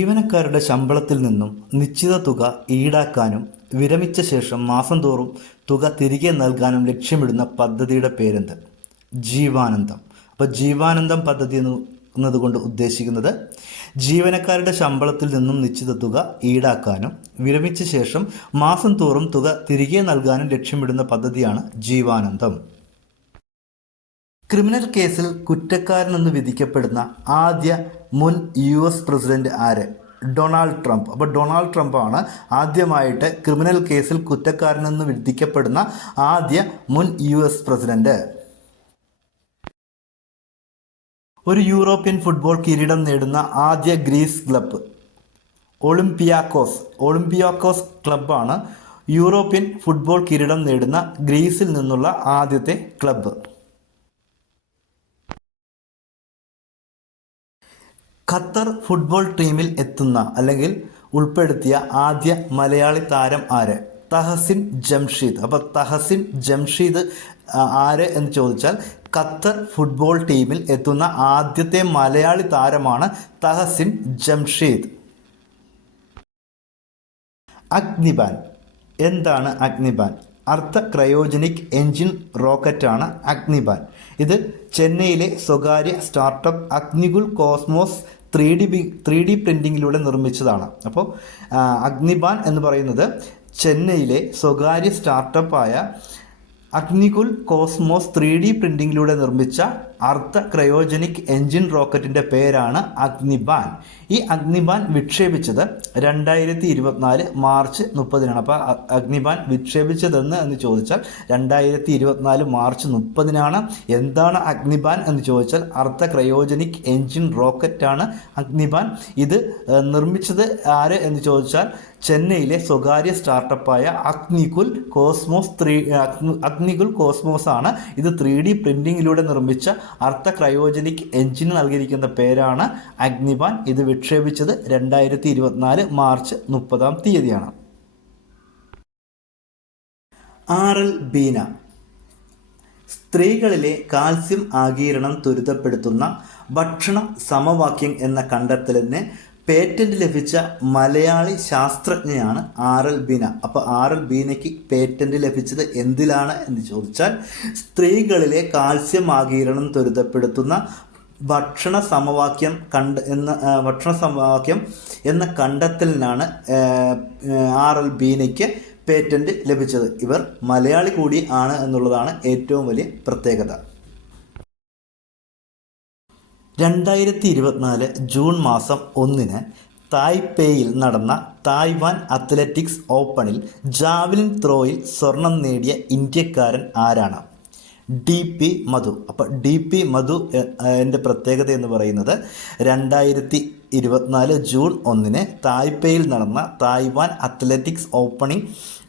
ജീവനക്കാരുടെ ശമ്പളത്തിൽ നിന്നും നിശ്ചിത തുക ഈടാക്കാനും വിരമിച്ച ശേഷം മാസം തോറും തുക തിരികെ നൽകാനും ലക്ഷ്യമിടുന്ന പദ്ധതിയുടെ പേരെന്ത്? ജീവാനന്ദം. അപ്പോൾ ജീവാനന്ദം പദ്ധതി എന്നതുകൊണ്ട് ഉദ്ദേശിക്കുന്നത് ജീവനക്കാരുടെ ശമ്പളത്തിൽ നിന്നും നിശ്ചിത തുക ഈടാക്കാനും വിരമിച്ച ശേഷം മാസം തോറും തുക തിരികെ നൽകാനും ലക്ഷ്യമിടുന്ന പദ്ധതിയാണ് ജീവാനന്ദം. ക്രിമിനൽ കേസിൽ കുറ്റക്കാരനെന്ന് വിധിക്കപ്പെടുന്ന ആദ്യ മുൻ യു എസ് പ്രസിഡന്റ് ആര്? Donald Trump. അപ്പോൾ ഡൊണാൾഡ് ആണ് ആദ്യമായിട്ട് ക്രിമിനൽ കേസിൽ കുറ്റക്കാരനെന്ന് വിധിക്കപ്പെടുന്ന ആദ്യ മുൻ യു എസ് പ്രസിഡന്റ്. ഒരു യൂറോപ്യൻ ഫുട്ബോൾ കിരീടം നേടുന്ന ആദ്യ ഗ്രീസ് ക്ലബ്ബ് ഒളിമ്പിയാക്കോസ്. ഒളിമ്പിയാക്കോസ് ക്ലബ്ബാണ് യൂറോപ്യൻ ഫുട്ബോൾ കിരീടം നേടുന്ന ഗ്രീസിൽ നിന്നുള്ള ആദ്യത്തെ ക്ലബ്ബ് ഖത്തർ ഫുട്ബോൾ ടീമിൽ എത്തുന്ന അല്ലെങ്കിൽ ഉൾപ്പെടുത്തിയ ആദ്യ മലയാളി താരം ആര്? തഹസിൻ ജംഷീദ്. അപ്പോൾ തഹസിൻ ജംഷീദ് ആര് എന്ന് ചോദിച്ചാൽ ഖത്തർ ഫുട്ബോൾ ടീമിൽ എത്തുന്ന ആദ്യത്തെ മലയാളി താരമാണ് തഹസിൻ ജംഷീദ്. അഗ്നിബാൻ. എന്താണ് അഗ്നിബാൻ? അർദ്ധ ക്രയോജനിക് എൻജിൻ റോക്കറ്റാണ് അഗ്നിബാൻ. ഇത് ചെന്നൈയിലെ സ്വകാര്യ startup Agnikul Cosmos three D B three D പ്രിന്റിങ്ങിലൂടെ നിർമ്മിച്ചതാണ് അപ്പോൾ അഗ്നിബാൻ എന്ന് പറയുന്നത് ചെന്നൈയിലെ സ്വകാര്യ സ്റ്റാർട്ടപ്പായ അഗ്നികുൽ കോസ്മോസ് ത്രീ ഡി പ്രിന്റിങ്ങിലൂടെ നിർമ്മിച്ച അർദ്ധ ക്രയോജനിക് എൻജിൻ റോക്കറ്റിന്റെ പേരാണ് അഗ്നിബാൻ. ഈ അഗ്നിബാൻ വിക്ഷേപിച്ചത് രണ്ടായിരത്തി ഇരുപത്തിനാല് മാർച്ച് മുപ്പതിനാണ്. അപ്പോൾ അഗ്നിബാൻ വിക്ഷേപിച്ചതെന്ന് എന്ന് ചോദിച്ചാൽ രണ്ടായിരത്തി ഇരുപത്തിനാല് മാർച്ച് മുപ്പതിനാണ്. എന്താണ് അഗ്നിബാൻ എന്ന് ചോദിച്ചാൽ അർദ്ധ ക്രയോജനിക് എൻജിൻ റോക്കറ്റാണ് അഗ്നിബാൻ. ഇത് നിർമ്മിച്ചത് ആര് എന്ന് ചോദിച്ചാൽ ചെന്നൈയിലെ സ്വകാര്യ സ്റ്റാർട്ടപ്പായ അഗ്നികുൽ കോസ്മോസ് ത്രീ അഗ്നികുൽ കോസ്മോസ് ആണ് ഇത് ത്രീ ഡി പ്രിന്റിങ്ങിലൂടെ നിർമ്മിച്ച അർദ്ധ ക്രയോജനിക് എഞ്ചിന് നൽകിയിരിക്കുന്ന പേരാണ് അഗ്നിബാൻ. ഇത് വിക്ഷേപിച്ചത് രണ്ടായിരത്തി ഇരുപത്തിനാല് മാർച്ച് മുപ്പതാം തീയതിയാണ്. R L Beena. സ്ത്രീകളിലെ കാൽസ്യം ആകീരണം ത്വരിതപ്പെടുത്തുന്ന ഭക്ഷണ സമവാക്യം എന്ന കണ്ടെത്തലിന് പേറ്റന്റ് ലഭിച്ച മലയാളി ശാസ്ത്രജ്ഞയാണ് ആർ എൽ ബീന. അപ്പോൾ ആർ എൽ ബീനയ്ക്ക് പേറ്റന്റ് ലഭിച്ചത് എന്തിലാണ് എന്ന് ചോദിച്ചാൽ സ്ത്രീകളിലെ കാൽസ്യം ആകീരണം ത്വരിതപ്പെടുത്തുന്ന ഭക്ഷണ സമവാക്യം കണ്ട് എന്ന ഭക്ഷണ സമവാക്യം എന്ന കണ്ടെത്തലിനാണ് ആർ എൽ ബീനയ്ക്ക് പേറ്റന്റ് ലഭിച്ചത്. ഇവർ മലയാളി കൂടി ആണ് എന്നുള്ളതാണ് ഏറ്റവും വലിയ പ്രത്യേകത. രണ്ടായിരത്തി ഇരുപത്തിനാല് ജൂൺ മാസം ഒന്നിന് തായ്പേയിൽ നടന്ന തായ്വാൻ അത്ലറ്റിക്സ് ഓപ്പണിൽ ജാവലിൻ ത്രോയിൽ സ്വർണം നേടിയ ഇന്ത്യക്കാരൻ ആരാണ്? D P Madhu. അപ്പോൾ ഡി പി മധു എന്റെ പ്രത്യേകത എന്ന് പറയുന്നത് രണ്ടായിരത്തി ഇരുപത്തിനാല് ജൂൺ ഒന്നിന് തായ്പേയിൽ നടന്ന തായ്വാൻ അത്ലറ്റിക്സ് ഓപ്പണിംഗ്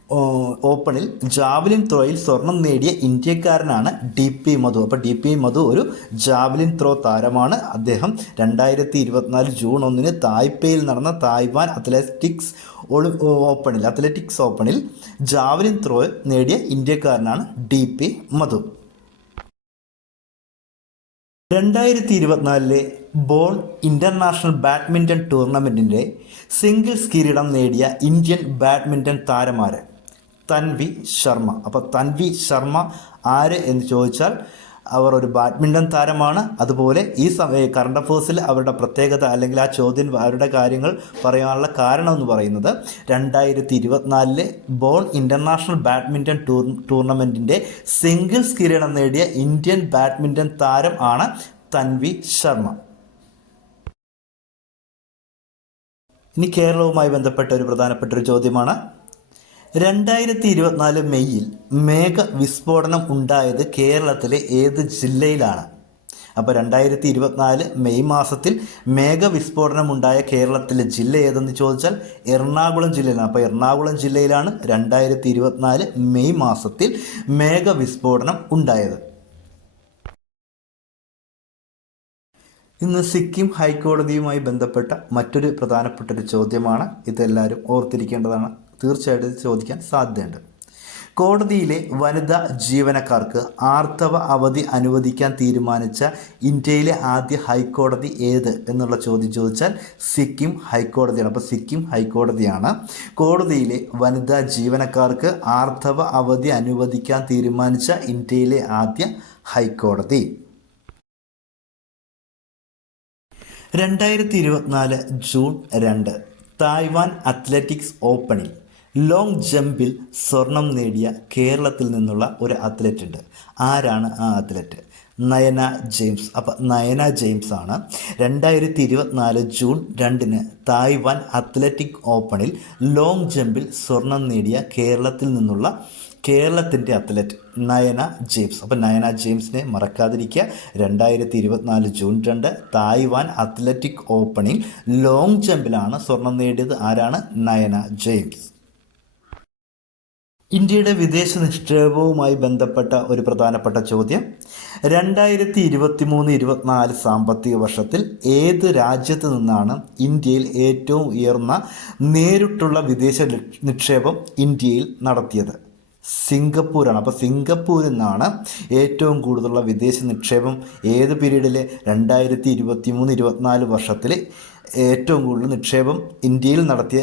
ഓപ്പണിൽ ജാവലിൻ ത്രോയിൽ സ്വർണം നേടിയ ഇന്ത്യക്കാരനാണ് ഡി പി മധു. അപ്പോൾ ഡി പി മധു ഒരു ജാവലിൻ ത്രോ താരമാണ്. അദ്ദേഹം രണ്ടായിരത്തി ഇരുപത്തിനാല് ജൂൺ ഒന്നിന് തായ്പേയിൽ നടന്ന തായ്വാൻ അത്ലറ്റിക്സ് ഒളി ഓപ്പണിൽ അത്ലറ്റിക്സ് ഓപ്പണിൽ ജാവലിൻ ത്രോ നേടിയ ഇന്ത്യക്കാരനാണ് ഡി പി മധു. രണ്ടായിരത്തി ഇരുപത്തിനാലിലെ ബോൾ ഇന്റർനാഷണൽ ബാഡ്മിന്റൺ ടൂർണമെന്റിന്റെ സിംഗിൾസ് കിരീടം നേടിയ ഇന്ത്യൻ ബാഡ്മിന്റൺ താരമാര് തൻവി ശർമ്മ. അപ്പോൾ തൻവി ശർമ്മ ആര് എന്ന് ചോദിച്ചാൽ അവർ ഒരു ബാഡ്മിന്റൺ താരമാണ്. അതുപോലെ ഈ സമയ കറണ്ട് അഫേഴ്സിൽ അവരുടെ പ്രത്യേകത അല്ലെങ്കിൽ ആ ചോദ്യം അവരുടെ കാര്യങ്ങൾ പറയാനുള്ള കാരണം എന്ന് പറയുന്നത് രണ്ടായിരത്തി ഇരുപത്തിനാലിലെ ബോൺ ഇന്റർനാഷണൽ ബാഡ്മിന്റൺ ടൂർ ടൂർണമെന്റിന്റെ സിംഗിൾസ് കിരീടം നേടിയ ഇന്ത്യൻ ബാഡ്മിന്റൺ താരം ആണ് തൻവി ശർമ്മ. ഇനി കേരളവുമായി ബന്ധപ്പെട്ട ഒരു പ്രധാനപ്പെട്ട ഒരു ചോദ്യമാണ്. രണ്ടായിരത്തി ഇരുപത്തിനാല് മെയ്യിൽ മേഘ വിസ്ഫോടനം ഉണ്ടായത് കേരളത്തിലെ ഏത് ജില്ലയിലാണ്? അപ്പോൾ രണ്ടായിരത്തി ഇരുപത്തിനാല് മെയ് മാസത്തിൽ മേഘ വിസ്ഫോടനം ഉണ്ടായ കേരളത്തിലെ ജില്ല ഏതെന്ന് ചോദിച്ചാൽ എറണാകുളം ജില്ലയിലാണ്. അപ്പോൾ എറണാകുളം ജില്ലയിലാണ് രണ്ടായിരത്തി ഇരുപത്തിനാല് മെയ് മാസത്തിൽ മേഘ വിസ്ഫോടനം ഉണ്ടായത്. ഇന്ന് സിക്കിം ഹൈക്കോടതിയുമായി ബന്ധപ്പെട്ട മറ്റൊരു പ്രധാനപ്പെട്ട ഒരു ചോദ്യമാണ്. ഇതെല്ലാവരും ഓർത്തിരിക്കേണ്ടതാണ്. തീർച്ചയായിട്ടും ചോദിക്കാൻ സാധ്യതയുണ്ട്. കോടതിയിലെ വനിതാ ജീവനക്കാർക്ക് ആർത്തവ അവധി അനുവദിക്കാൻ തീരുമാനിച്ച ഇന്ത്യയിലെ ആദ്യ ഹൈക്കോടതി ഏത് എന്നുള്ള ചോദ്യം ചോദിച്ചാൽ സിക്കിം ഹൈക്കോടതിയാണ്. അപ്പോൾ സിക്കിം ഹൈക്കോടതിയാണ് കോടതിയിലെ വനിതാ ജീവനക്കാർക്ക് ആർത്തവ അവധി അനുവദിക്കാൻ തീരുമാനിച്ച ഇന്ത്യയിലെ ആദ്യ ഹൈക്കോടതി. രണ്ടായിരത്തി ഇരുപത്തിനാല് ജൂൺ രണ്ട് തായ്വാൻ അത്ലറ്റിക്സ് ഓപ്പണിൽ ലോങ് ജമ്പിൽ സ്വർണം നേടിയ കേരളത്തിൽ നിന്നുള്ള ഒരു അത്ലറ്റ് ഉണ്ട്. ആരാണ് ആ അത്ലറ്റ് നയന ജെയിംസ്. അപ്പം നയന ജെയിംസ് ആണ്. രണ്ടായിരത്തി ഇരുപത്തിനാല് ജൂൺ രണ്ടിന് തായ്വാൻ അത്ലറ്റിക് ഓപ്പണിൽ ലോങ് ജമ്പിൽ സ്വർണം നേടിയ കേരളത്തിൽ നിന്നുള്ള കേരളത്തിന്റെ അത്ലറ്റ് നയന ജെയിംസ്. അപ്പം നയന ജെയിംസിനെ മറക്കാതിരിക്കുക. രണ്ടായിരത്തി ഇരുപത്തിനാല് ജൂൺ രണ്ട് തായ്വാൻ അത്ലറ്റിക് ഓപ്പണിൽ ലോങ് ജമ്പിലാണ് സ്വർണം നേടിയത്. ആരാണ്? നയന ജെയിംസ്. ഇന്ത്യയുടെ വിദേശ നിക്ഷേപവുമായി ബന്ധപ്പെട്ട ഒരു പ്രധാനപ്പെട്ട ചോദ്യം. രണ്ടായിരത്തി ഇരുപത്തി മൂന്ന് ഇരുപത്തിനാല് സാമ്പത്തിക വർഷത്തിൽ ഏത് രാജ്യത്ത് നിന്നാണ് ഇന്ത്യയിൽ ഏറ്റവും ഉയർന്ന നേരിട്ടുള്ള വിദേശ നിക്ഷേപം ഇന്ത്യയിൽ നടത്തിയത്? സിംഗപ്പൂരാണ്. അപ്പോൾ സിംഗപ്പൂരിൽ നിന്നാണ് ഏറ്റവും കൂടുതലുള്ള വിദേശ നിക്ഷേപം ഏത് പീരീഡിൽ രണ്ടായിരത്തി ഇരുപത്തി മൂന്ന് ഇരുപത്തിനാല് വർഷത്തിൽ ഏറ്റവും കൂടുതൽ നിക്ഷേപം ഇന്ത്യയിൽ നടത്തിയ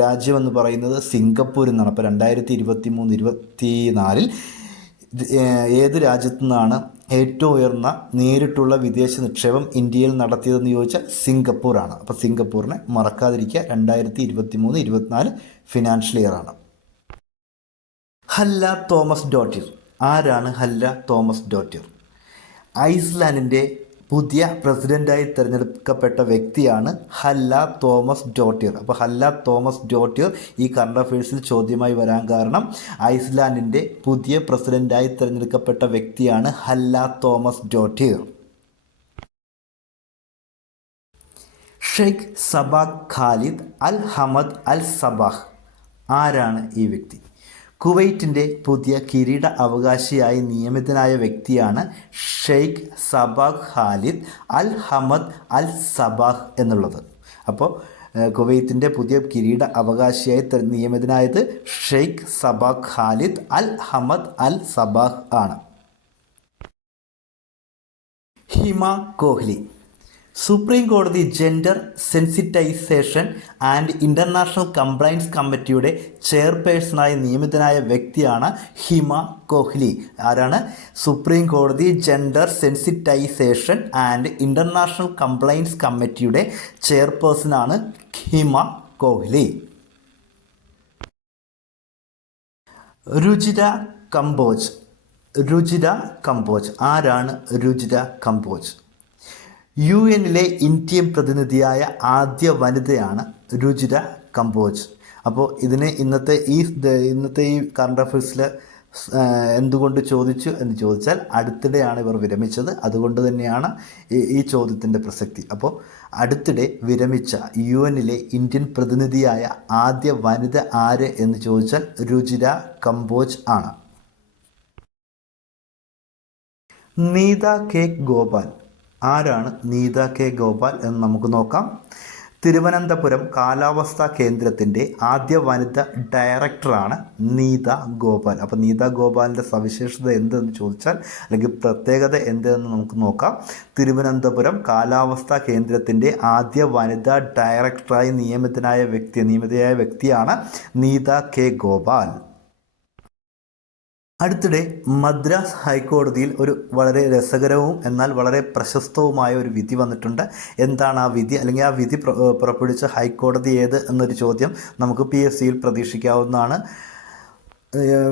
രാജ്യമെന്ന് പറയുന്നത് സിംഗപ്പൂരിൽ നിന്നാണ്. അപ്പോൾ രണ്ടായിരത്തി ഇരുപത്തി മൂന്ന് ഇരുപത്തി നാലിൽ ഏത് രാജ്യത്തു നിന്നാണ് ഏറ്റവും ഉയർന്ന നേരിട്ടുള്ള വിദേശ നിക്ഷേപം ഇന്ത്യയിൽ നടത്തിയതെന്ന് ചോദിച്ചാൽ സിംഗപ്പൂരാണ്. അപ്പോൾ സിംഗപ്പൂരിനെ മറക്കാതിരിക്കുക. രണ്ടായിരത്തി ഇരുപത്തി മൂന്ന് ഇരുപത്തിനാല് ഫിനാൻഷ്യൽ ഇയറാണ്. ഹല്ല തോമസ് ഡോട്ടിർ. ആരാണ് ഹല്ല തോമസ് ഡോട്ടിർ? ഐസ്ലാൻഡിന്റെ പുതിയ പ്രസിഡന്റായി തിരഞ്ഞെടുക്കപ്പെട്ട വ്യക്തിയാണ് ഹല്ല തോമസ് ഡോട്ടിർ. അപ്പോൾ ഹല്ല തോമസ് ഡോട്ടിർ ഈ കറണ്ട് അഫയേഴ്സിൽ ചോദ്യമായി വരാൻ കാരണം ഐസ്ലാൻഡിന്റെ പുതിയ പ്രസിഡന്റായി തിരഞ്ഞെടുക്കപ്പെട്ട വ്യക്തിയാണ് Halla Tomasdottir. Sheikh Sabah Khalid Al Hamad Al Sabah. ആരാണ് ഈ വ്യക്തി? കുവൈറ്റിന്റെ പുതിയ കിരീട അവകാശിയായി നിയമിതനായ വ്യക്തിയാണ് Sheikh Sabah Khalid Al Hamad Al Sabah എന്നുള്ളത്. അപ്പോൾ കുവൈത്തിന്റെ പുതിയ കിരീട അവകാശിയായി നിയമിതനായത് Sheikh Sabah Khalid Al Hamad Al Sabah ആണ്. ഹിമ കോഹ്ലി. സുപ്രീം കോടതി gender sensitisation and international compliance കമ്മിറ്റിയുടെ ചെയർപേഴ്സണായി നിയമിതനായ വ്യക്തിയാണ് ഹിമ കോഹ്ലി. ആരാണ്? സുപ്രീം കോടതി gender sensitisation and international compliance കമ്മിറ്റിയുടെ ചെയർപേഴ്സണാണ് ഹിമ കോഹ്ലി. രുചിര കമ്പോജ്. രുചിര കമ്പോജ്. ആരാണ് രുചിര കമ്പോജ്? യു എന്നിലെ ഇന്ത്യൻ പ്രതിനിധിയായ ആദ്യ വനിതയാണ് രുചിര കമ്പോജ്. അപ്പോൾ ഇതിന് ഇന്നത്തെ ഈ ഇന്നത്തെ ഈ കറണ്ട് അഫയേഴ്സിൽ എന്തുകൊണ്ട് ചോദിച്ചു എന്ന് ചോദിച്ചാൽ അടുത്തിടെയാണ് ഇവർ വിരമിച്ചത്. അതുകൊണ്ട് തന്നെയാണ് ഈ ചോദ്യത്തിന്റെ പ്രസക്തി. അപ്പോൾ അടുത്തിടെ വിരമിച്ച യു എന്നിലെ ഇന്ത്യൻ പ്രതിനിധിയായ ആദ്യ വനിത ആര് എന്ന് ചോദിച്ചാൽ രുചിര കമ്പോജ് ആണ്. നീത കെ ഗോപാൽ. ആരാണ് നീത കെ ഗോപാൽ എന്ന് നമുക്ക് നോക്കാം. തിരുവനന്തപുരം കാലാവസ്ഥാ കേന്ദ്രത്തിന്റെ ആദ്യ വനിത ഡയറക്ടറാണ് നീത ഗോപാൽ. അപ്പോൾ നീത ഗോപാലിന്റെ സവിശേഷത എന്തെന്ന് ചോദിച്ചാൽ അല്ലെങ്കിൽ പ്രത്യേകത എന്തെന്ന് നമുക്ക് നോക്കാം. തിരുവനന്തപുരം കാലാവസ്ഥാ കേന്ദ്രത്തിന്റെ ആദ്യ വനിത ഡയറക്ടറായി നിയമിതനായ വ്യക്തി നിയമിതയായ വ്യക്തിയാണ് നീത കെ ഗോപാൽ. അടുത്തിടെ മദ്രാസ് ഹൈക്കോടതിയിൽ ഒരു വളരെ രസകരവും എന്നാൽ വളരെ പ്രശസ്തവുമായ ഒരു വിധി വന്നിട്ടുണ്ട്. എന്താണ് ആ വിധി? അല്ലെങ്കിൽ ആ വിധി പുറപ്പെടുവിച്ച ഹൈക്കോടതി ഏത് എന്നൊരു ചോദ്യം നമുക്ക് പി എസ് സിയിൽ പ്രതീക്ഷിക്കാവുന്നതാണ്.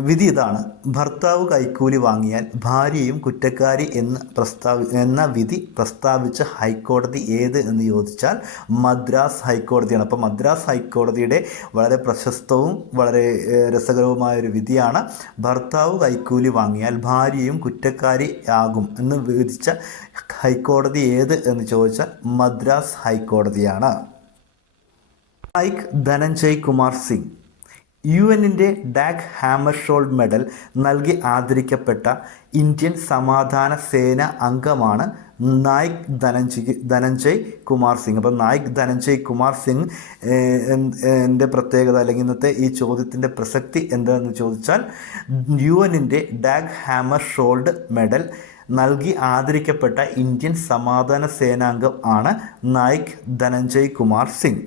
വിധി ഇതാണ്. ഭർത്താവ് കൈക്കൂലി വാങ്ങിയാൽ ഭാര്യയും കുറ്റക്കാരി എന്ന് പ്രസ്താവി എന്ന വിധി പ്രസ്താവിച്ച ഹൈക്കോടതി ഏത് എന്ന് ചോദിച്ചാൽ മദ്രാസ് ഹൈക്കോടതിയാണ്. അപ്പോൾ മദ്രാസ് ഹൈക്കോടതിയുടെ വളരെ പ്രശസ്തവും വളരെ രസകരവുമായ ഒരു വിധിയാണ് ഭർത്താവ് കൈക്കൂലി വാങ്ങിയാൽ ഭാര്യയും കുറ്റക്കാരി ആകും എന്ന് വിധിച്ച ഹൈക്കോടതി ഏത് എന്ന് ചോദിച്ചാൽ മദ്രാസ് ഹൈക്കോടതിയാണ്. ലൈക്ക് ധനഞ്ജയ് കുമാർ സിംഗ്. യു എന്നിന്റെ ഡാഗ് ഹാമർഷോൾഡ് മെഡൽ നൽകി ആദരിക്കപ്പെട്ട ഇന്ത്യൻ സമാധാന സേന അംഗമാണ് നായിക് ധനഞ്ജയ് ധനഞ്ജയ് കുമാർ സിംഗ്. അപ്പോൾ നായിക് ധനഞ്ജയ് കുമാർ സിംഗ് എന്റെ പ്രത്യേകത അല്ലെങ്കിൽ ഇന്നത്തെ ഈ ചോദ്യത്തിന്റെ പ്രസക്തി എന്താണെന്ന് ചോദിച്ചാൽ യു എന്നിന്റെ ഡാഗ് ഹാമർ ഷോൾഡ് മെഡൽ നൽകി ആദരിക്കപ്പെട്ട ഇന്ത്യൻ സമാധാന സേനാംഗം ആണ് നായിക് ധനഞ്ജയ് കുമാർ സിംഗ്.